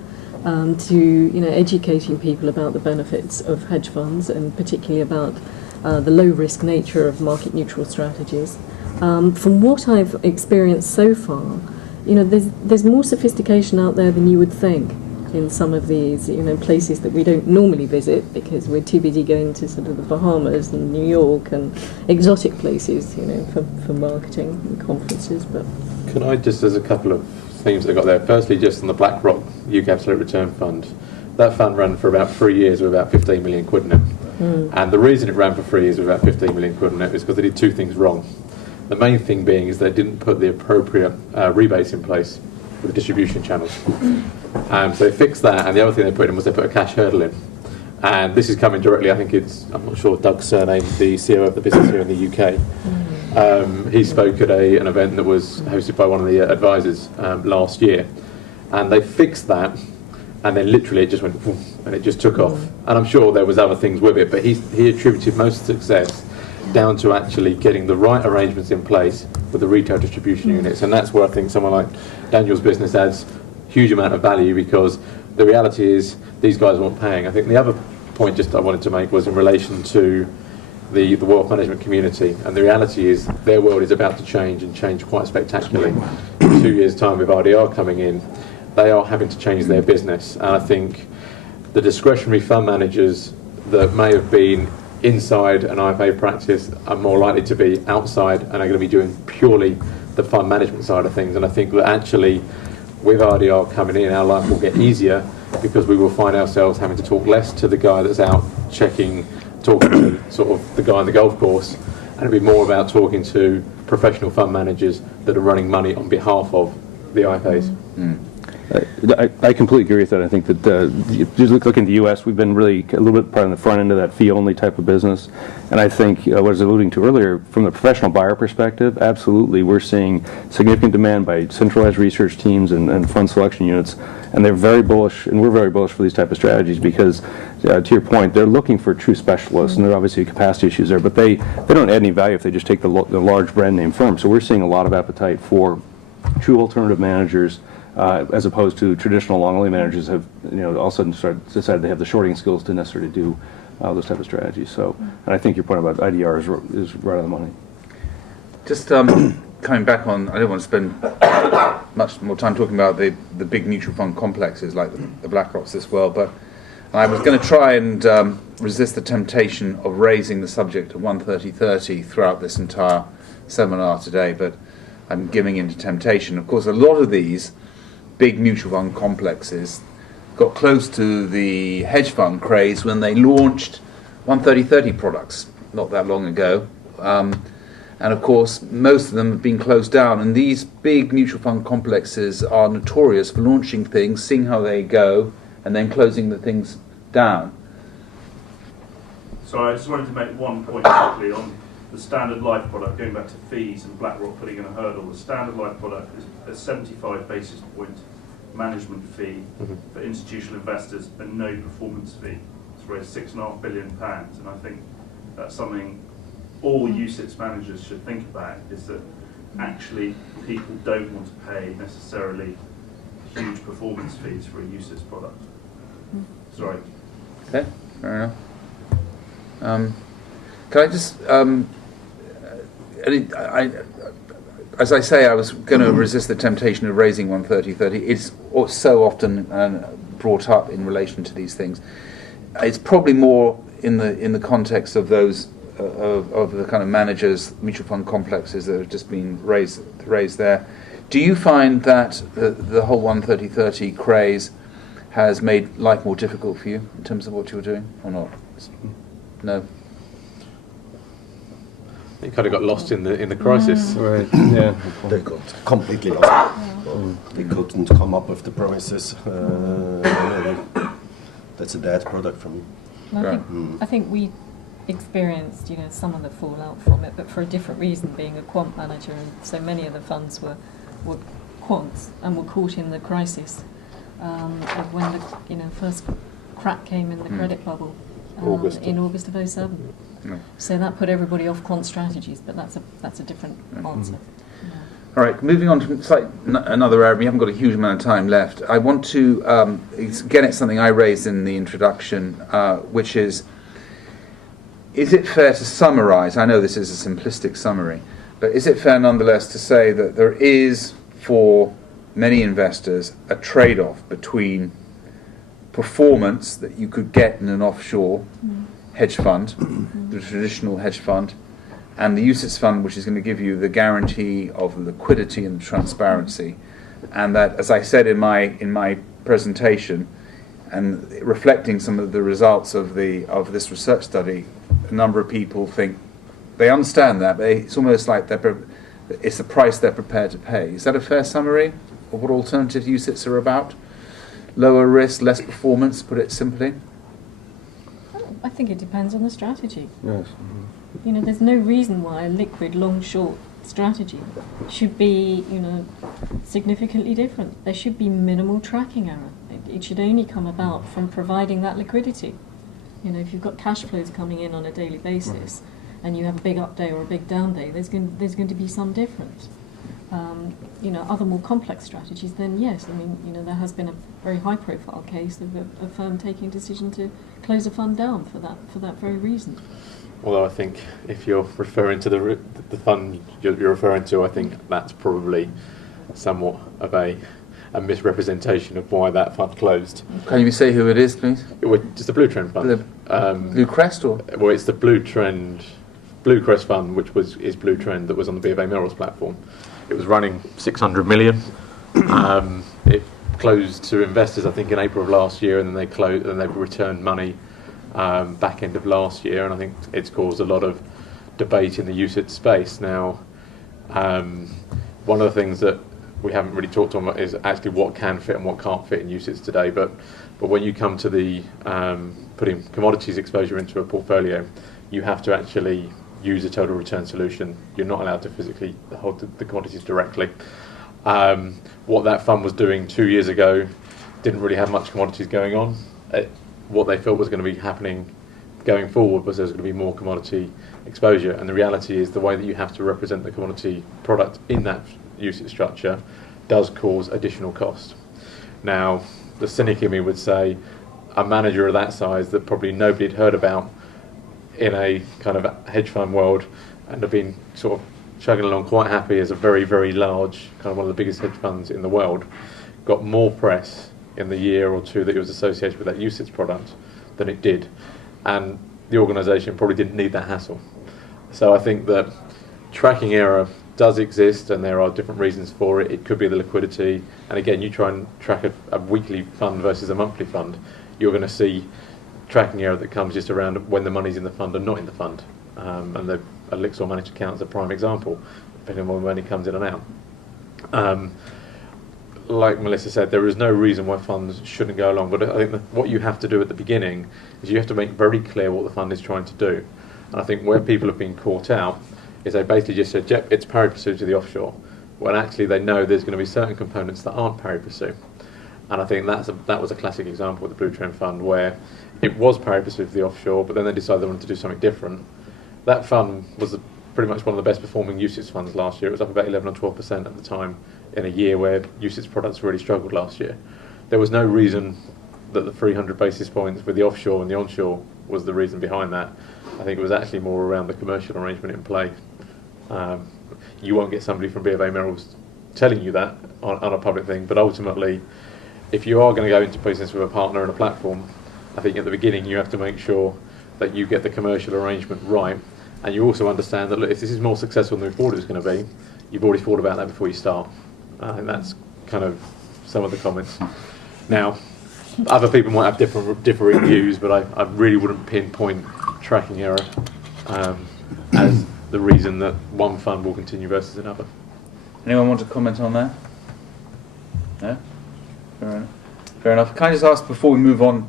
to educating people about the benefits of hedge funds, and particularly about the low risk nature of market neutral strategies. From what I've experienced so far, there's more sophistication out there than you would think. in some of these, places that we don't normally visit because we're too busy going to sort of the Bahamas and New York and exotic places, for marketing and conferences. But can I just, there's a couple of themes that I got there. Firstly, just on the BlackRock UK Absolute Return Fund, that fund ran for about 3 years with about 15 million quid in it. And the reason it ran for 3 years with about 15 million quid in it is because they did two things wrong. The main thing being is they didn't put the appropriate rebates in place for the distribution channels. So they fixed that, and the other thing they put in was they put a cash hurdle in. And this is coming directly, I think I'm not sure Doug's surname, the CEO of the business here in the UK. He spoke at an event that was hosted by one of the advisors last year. And they fixed that, and then literally it just went, woof, and it just took off. And I'm sure there was other things with it, but he attributed most of the success down to actually getting the right arrangements in place with the retail distribution units. And that's where I think someone like Daniel's business adds huge amount of value, because the reality is these guys weren't paying. I think the other point just I wanted to make was in relation to the wealth management community, and the reality is their world is about to change, and change quite spectacularly. In 2 years' time, with RDR coming in, they are having to change their business, and I think the discretionary fund managers that may have been inside an IFA practice are more likely to be outside and are going to be doing purely the fund management side of things. And I think that actually with RDR coming in, our life will get easier, because we will find ourselves having to talk less to the guy that's out talking to sort of the guy on the golf course, and it'll be more about talking to professional fund managers that are running money on behalf of the IFAs. I completely agree with that. I think that just looking at the U.S., we've been really a little bit part on the front end of that fee-only type of business. And I think what I was alluding to earlier, from the professional buyer perspective, absolutely, we're seeing significant demand by centralized research teams and fund selection units. And they're very bullish, and we're very bullish for these type of strategies, because, to your point, they're looking for true specialists, and there are obviously capacity issues there, but they don't add any value if they just take the large brand name firm. So we're seeing a lot of appetite for true alternative managers, as opposed to traditional long-only managers have, all of a sudden decided they have the shorting skills to necessarily do those type of strategies. So, and I think your point about IDR is right on the money. Just coming back on, I don't want to spend much more time talking about the big mutual fund complexes like the BlackRocks this world, but I was going to try and resist the temptation of raising the subject of 130/30 throughout this entire seminar today, but I'm giving in to temptation. Of course, a lot of these big mutual fund complexes got close to the hedge fund craze when they launched 130/30 products not that long ago. And of course, most of them have been closed down. And these big mutual fund complexes are notorious for launching things, seeing how they go, and then closing the things down. So I just wanted to make one point quickly on the Standard Life product, going back to fees and BlackRock putting in a hurdle. The Standard Life product is a 75 basis point management fee for institutional investors and no performance fee. It's raised £6.5 billion, and I think that's something all UCITS managers should think about, is that actually people don't want to pay necessarily huge performance fees for a UCITS product. Sorry. Okay, fair enough. Can I just, as I say, I was going to resist the temptation of raising 130/30. It's so often brought up in relation to these things. It's probably more in the context of those of the kind of managers, mutual fund complexes that have just been raised there. Do you find that the whole 130/30 craze has made life more difficult for you in terms of what you're doing, or not? No. They kind of got lost in the crisis. Right. Yeah. They got completely lost. They couldn't come up with the promises. That's a dead product for me. I think we experienced, some of the fallout from it, but for a different reason, being a quant manager, and so many of the funds were quants and were caught in the crisis of when the first crack came in the credit bubble in August of 2007. So that put everybody off quant strategies, but that's a different answer. All right, moving on to another area. We haven't got a huge amount of time left. I want to get at something I raised in the introduction, which is it fair to summarise, I know this is a simplistic summary, but is it fair nonetheless to say that there is, for many investors, a trade-off between performance that you could get in an offshore hedge fund, the traditional hedge fund, and the UCITS fund, which is going to give you the guarantee of liquidity and transparency. And that, as I said in my presentation, and reflecting some of the results of this research study, a number of people think they understand that, but it's almost like it's the price they're prepared to pay. Is that a fair summary of what alternative UCITS are about? Lower risk, less performance, put it simply? I think it depends on the strategy. Yes. You know, there's no reason why a liquid long-short strategy should be, significantly different. There should be minimal tracking error. It should only come about from providing that liquidity. If you've got cash flows coming in on a daily basis, and you have a big up day or a big down day, there's going to be some difference. Other more complex strategies, then yes, there has been a very high-profile case of a firm taking a decision to close a fund down for that very reason. Although I think if you're referring to the fund you're referring to, I think that's probably somewhat of a misrepresentation of why that fund closed. Can you say who it is, please? It's the Blue Trend Fund. Blue Crest, or? Well, it's the Blue Crest Fund, which is Blue Trend, that was on the BofA Merrill's platform. It was running 600 million. It closed to investors, I think, in April of last year, and then they closed, and they've returned money back end of last year, and I think it's caused a lot of debate in the UCITS space. Now, one of the things that we haven't really talked about is actually what can fit and what can't fit in UCITS today. But when you come to the putting commodities exposure into a portfolio, you have to actually use a total return solution. You're not allowed to physically hold the commodities directly. What that fund was doing 2 years ago didn't really have much commodities going on. What they felt was going to be happening going forward was there was going to be more commodity exposure, and the reality is the way that you have to represent the commodity product in that UCITS structure does cause additional cost. Now, the cynic in me would say a manager of that size that probably nobody had heard about in a kind of hedge fund world and have been sort of chugging along quite happy as a very, very large, kind of one of the biggest hedge funds in the world, got more press in the year or two that it was associated with that UCITS product than it did. And the organisation probably didn't need that hassle. So I think that tracking error does exist, and there are different reasons for it. It could be the liquidity. And again, you try and track a weekly fund versus a monthly fund, you're going to see tracking error that comes just around when the money's in the fund and not in the fund. And the Elixir managed account is a prime example, depending on when money comes in and out. Like Melissa said, there is no reason why funds shouldn't go along, but I think that what you have to do at the beginning is you have to make very clear what the fund is trying to do. And I think where people have been caught out is they basically just said, yep, it's pari passu to the offshore, when actually they know there's going to be certain components that aren't pari passu. And I think that was a classic example of the Blue Trend Fund, where it was pari passu for the offshore, but then they decided they wanted to do something different. That fund was pretty much one of the best performing UCITS funds last year. It was up about 11 or 12% at the time, in a year where UCITS products really struggled last year. There was no reason that the 300 basis points with the offshore and the onshore was the reason behind that. I think it was actually more around the commercial arrangement in play. You won't get somebody from BofA Merrill's telling you that on a public thing, but ultimately, if you are going to go into business with a partner and a platform, I think at the beginning you have to make sure that you get the commercial arrangement right, and you also understand that, look, if this is more successful than we thought it was going to be, you've already thought about that before you start. And that's kind of some of the comments. Now, other people might have differing views, but I really wouldn't pinpoint tracking error as the reason that one fund will continue versus another. Anyone want to comment on that? No? Fair enough. Can I just ask before we move on?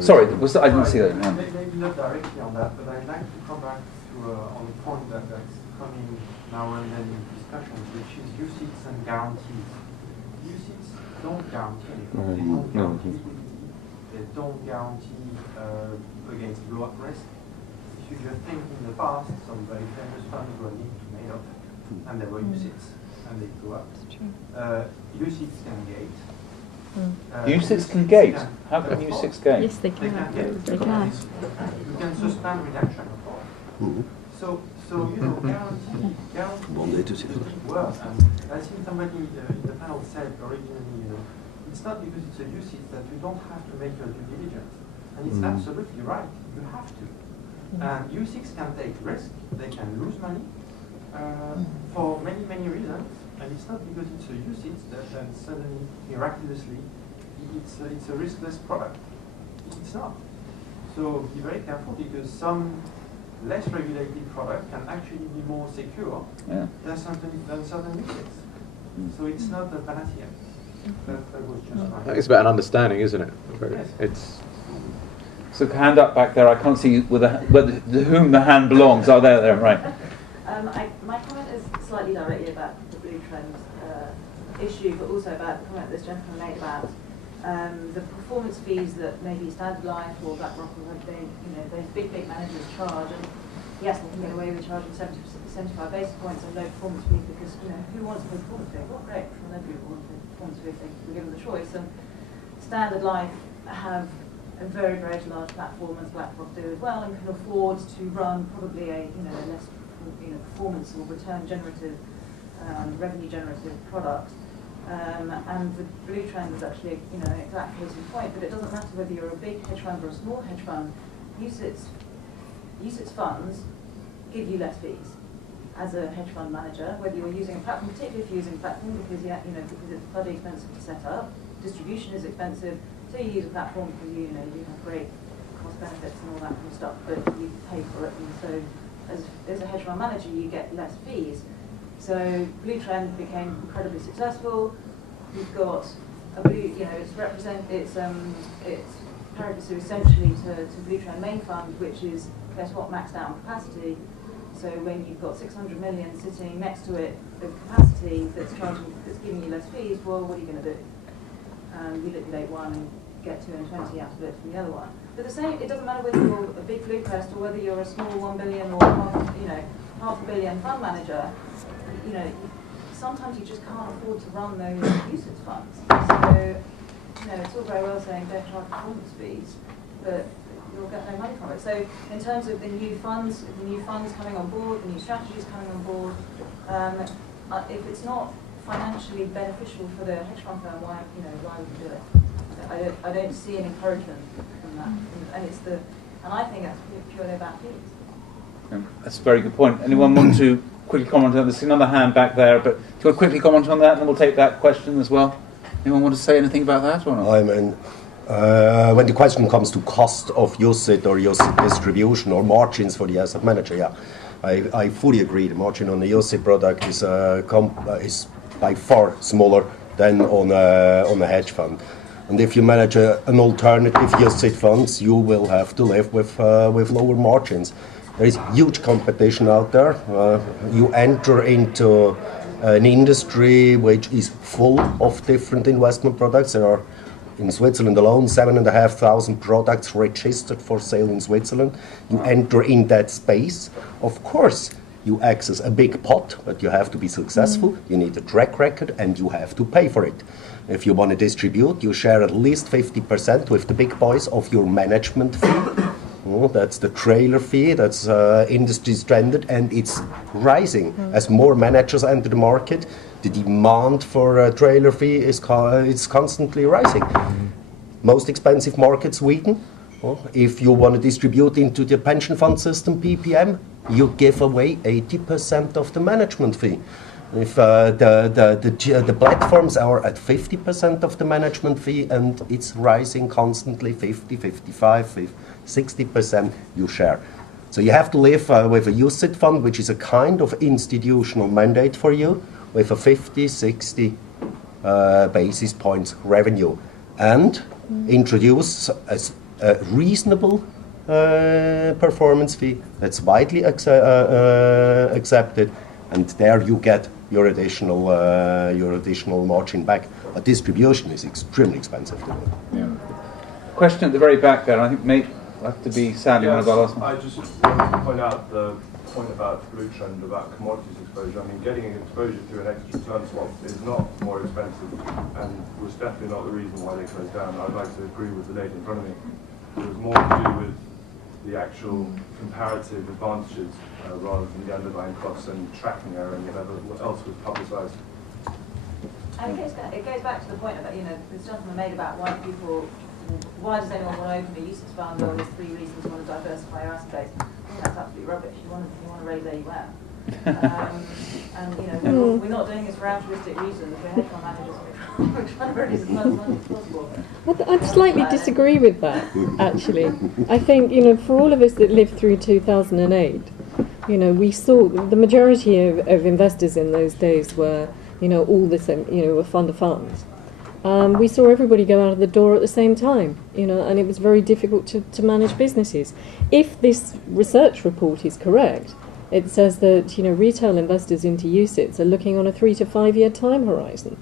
Sorry, I didn't see that. Maybe not directly on that, but I'd like to come back to on a point that's coming now and then in discussions, which is UCITS and guarantees. UCITS don't guarantee anything. They don't guarantee liquidity. They don't guarantee against blowout risk. If you just think in the past, some very famous funds were linked to made up, and there were UCITS, and they go up. UCITS can gate. UCITS can gate? How can UCITS gate? Yes, they can. They can. You can suspend redemption, of course. So guarantee work. And I think somebody in the panel said originally, it's not because it's a UCITS that you don't have to make your due diligence. And it's absolutely right, you have to. And UCITS can take risk, they can lose money for many, many reasons. And it's not because it's a UCITS that then suddenly, miraculously, it's a riskless product. It's not. So be very careful because some less regulated product can actually be more secure than certain UCITS. So it's not a panacea. That was just I think it's about an understanding, isn't it? Yes. It's. So hand up back there. I can't see to whom the hand belongs. Oh, there, right. My comment is slightly directly about the blue trend issue, but also about the comment this gentleman made about the performance fees that maybe Standard Life or BlackRock or those big managers charge. And yes, they can get away with charging 75 basis points and no performance fee because who wants a performance fee? Well, great, nobody wants a performance fee if they were given the choice. And Standard Life have a very, very large platform, as BlackRock do as well, and can afford to run probably a less performance or return generative, revenue generative product. And the blue trend is actually an exact case in point, but it doesn't matter whether you're a big hedge fund or a small hedge fund. UCITS funds give you less fees as a hedge fund manager, whether you're using a platform, particularly if you're using a platform because because it's bloody expensive to set up, distribution is expensive. So you use a platform because you have great cost benefits and all that kind of stuff, but you pay for it, and so as a hedge fund manager you get less fees. So Blue Trend became incredibly successful. You've got a blue, it's pari passu essentially to Blue Trend main fund, which is guess what, maxed out on capacity. So when you've got 600 million sitting next to it, the capacity that's giving you less fees, well, what are you going to do? You liquidate one and get 2 and 20 out of it from the other one. But it doesn't matter whether you're a big blue crest or whether you're a small 1 billion or half a billion fund manager. Sometimes you just can't afford to run those UCITS funds. So it's all very well saying don't charge performance fees, but you'll get no money from it. So in terms of the new funds coming on board, the new strategies coming on board, if it's not financially beneficial for the hedge fund firm, why would you do it? I don't see an encouragement from that, and I think that's purely about fees. That's a very good point. Anyone want to quickly comment on this? Another hand back there, but do you want to quickly comment on that, and then we'll take that question as well. Anyone want to say anything about that or not? I mean, when the question comes to cost of UCITS or UCITS distribution or margins for the asset manager, I fully agree. The margin on the UCITS product is by far smaller than on a hedge fund. And if you manage an alternative UCITS funds, you will have to live with lower margins. There is huge competition out there. You enter into an industry which is full of different investment products. There are, in Switzerland alone, 7,500 products registered for sale in Switzerland. You enter in that space. Of course, you access a big pot, but you have to be successful. You need a track record, and you have to pay for it. If you want to distribute, you share at least 50% with the big boys of your management fee. That's the trailer fee, that's industry standard, and it's rising. As more managers enter the market, the demand for a trailer fee is it's constantly rising. Most expensive market, Sweden. If you want to distribute into the pension fund system, PPM, you give away 80% of the management fee. If the platforms are at 50% of the management fee, and it's rising constantly, 50, 55, 60% you share. So you have to live with a UCITS fund, which is a kind of institutional mandate for you, with a 50, 60 basis points revenue, and introduce a reasonable performance fee that's widely accepted, and there you get your additional margin back. But distribution is extremely expensive to do. Yeah. Question at the very back there. I think may have to be sadly one of our last ones. I just want to point out the point about Blue Trend about commodities exposure. I mean, getting an exposure through an extra return swap is not more expensive, and was definitely not the reason why they closed down. I'd like to agree with the lady in front of me. It was more to do with the actual comparative advantages rather than the underlying costs and tracking error and whatever else was publicised. And it goes back to the point about, this gentleman made about why does anyone want to open a UCITS fund? Well, there's 3 reasons you want to diversify your asset base. I think that's absolutely rubbish. You want to raise AUM. And we're not doing this for altruistic reasons. We're hedge fund managers. We're trying to raise as much money as possible. I'd slightly disagree with that, actually. I think, for all of us that lived through 2008, we saw the majority of investors in those days were, all the same, were fund of funds. We saw everybody go out of the door at the same time, and it was very difficult to manage businesses. If this research report is correct, it says that retail investors into UCITS are looking on a 3 to 5 year time horizon.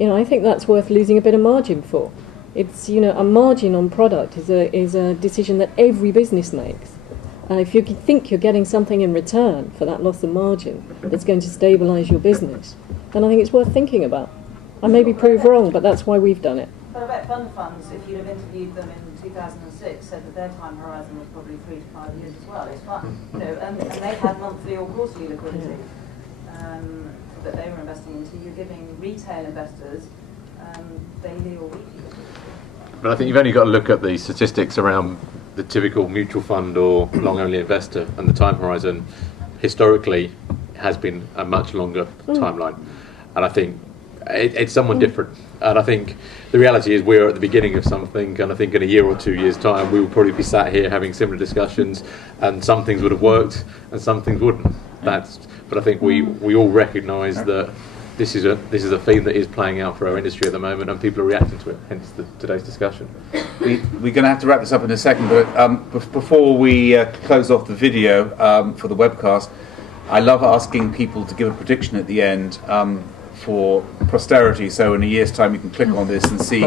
I think that's worth losing a bit of margin for. It's a margin on product is a decision that every business makes. If you think you're getting something in return for that loss of margin that's going to stabilise your business, then I think it's worth thinking about. I may be proved wrong, but that's why we've done it. But I bet fund funds, if you'd have interviewed them in 2006, said that their time horizon was probably 3 to 5 years as well. It's fun, and they had monthly or quarterly liquidity that they were investing into. You're giving retail investors daily or weekly liquidity. But I think you've only got to look at the statistics around the typical mutual fund or long-only investor, and the time horizon historically has been a much longer timeline. And I think it's somewhat different. And I think the reality is we're at the beginning of something, and I think in a year or 2 years' time we will probably be sat here having similar discussions, and some things would have worked and some things wouldn't. But I think we all recognise that this is a theme that is playing out for our industry at the moment, and people are reacting to it, hence today's discussion. We're going to have to wrap this up in a second, but before we close off the video for the webcast, I love asking people to give a prediction at the end for posterity, so in a year's time you can click on this and see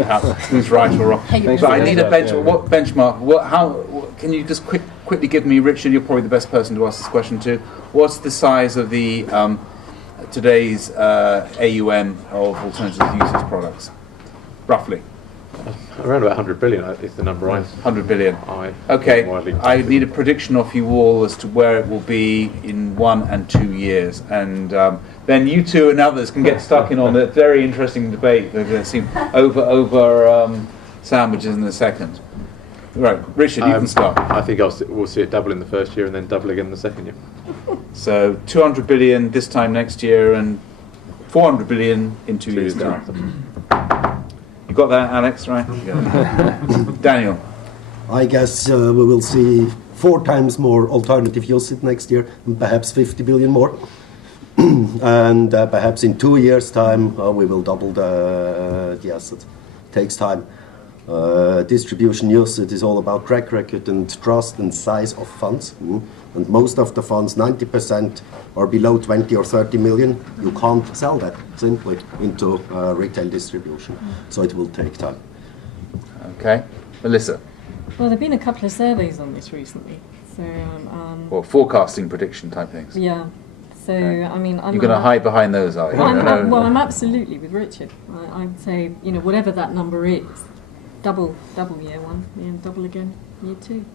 who's right or wrong. But I need a benchmark. What benchmark? Can you just quickly give me, Richard, you're probably the best person to ask this question to, what's the size of the today's AUM of alternative UCITS products, roughly? Around about 100 billion is the number. 100 billion. Okay, I need a prediction of you all as to where it will be in 1 and 2 years, and then you two and others can get stuck in on the very interesting debate that going to seem over sandwiches in a second. Right, Richard, you can start. I think we'll see it double in the first year and then double again in the second year. So 200 billion this time next year and 400 billion in 2 years' time. You got that, Alex, right? Daniel? I guess we will see 4 times more alternative UCITS next year, and perhaps 50 billion more. And perhaps in 2 years' time we will double the assets. It takes time. Distribution UCITS is all about track record and trust and size of funds. And most of the funds, 90%, are below 20 or 30 million. You can't sell that simply into retail distribution. So it will take time. Okay. Melissa? Well, there have been a couple of surveys on this recently. So, or forecasting prediction type things. Yeah. So, I mean, you're going to hide behind those, are you? Well, I'm absolutely with Richard. I'd say, whatever that number is, double year 1, double again year 2.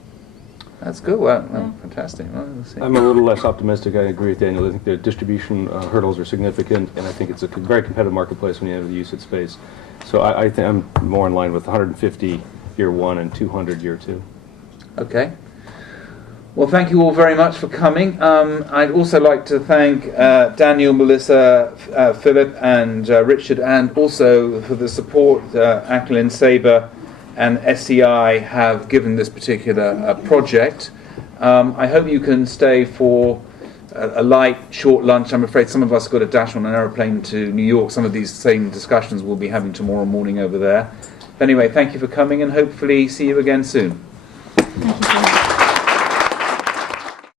That's good. Well, fantastic. Well, we'll see. I'm a little less optimistic. I agree with Daniel. I think the distribution hurdles are significant, and I think it's a very competitive marketplace when you have the UCITS space. So I think I'm more in line with 150 year 1 and 200 year 2. Okay. Well, thank you all very much for coming. I'd also like to thank Daniel, Melissa, Philip, and Richard, and also for the support Acklin, Sabre, and SEI have given this particular project. I hope you can stay for a light, short lunch. I'm afraid some of us got to dash on an aeroplane to New York. Some of these same discussions we'll be having tomorrow morning over there. Anyway, thank you for coming, and hopefully see you again soon. Thank you so much.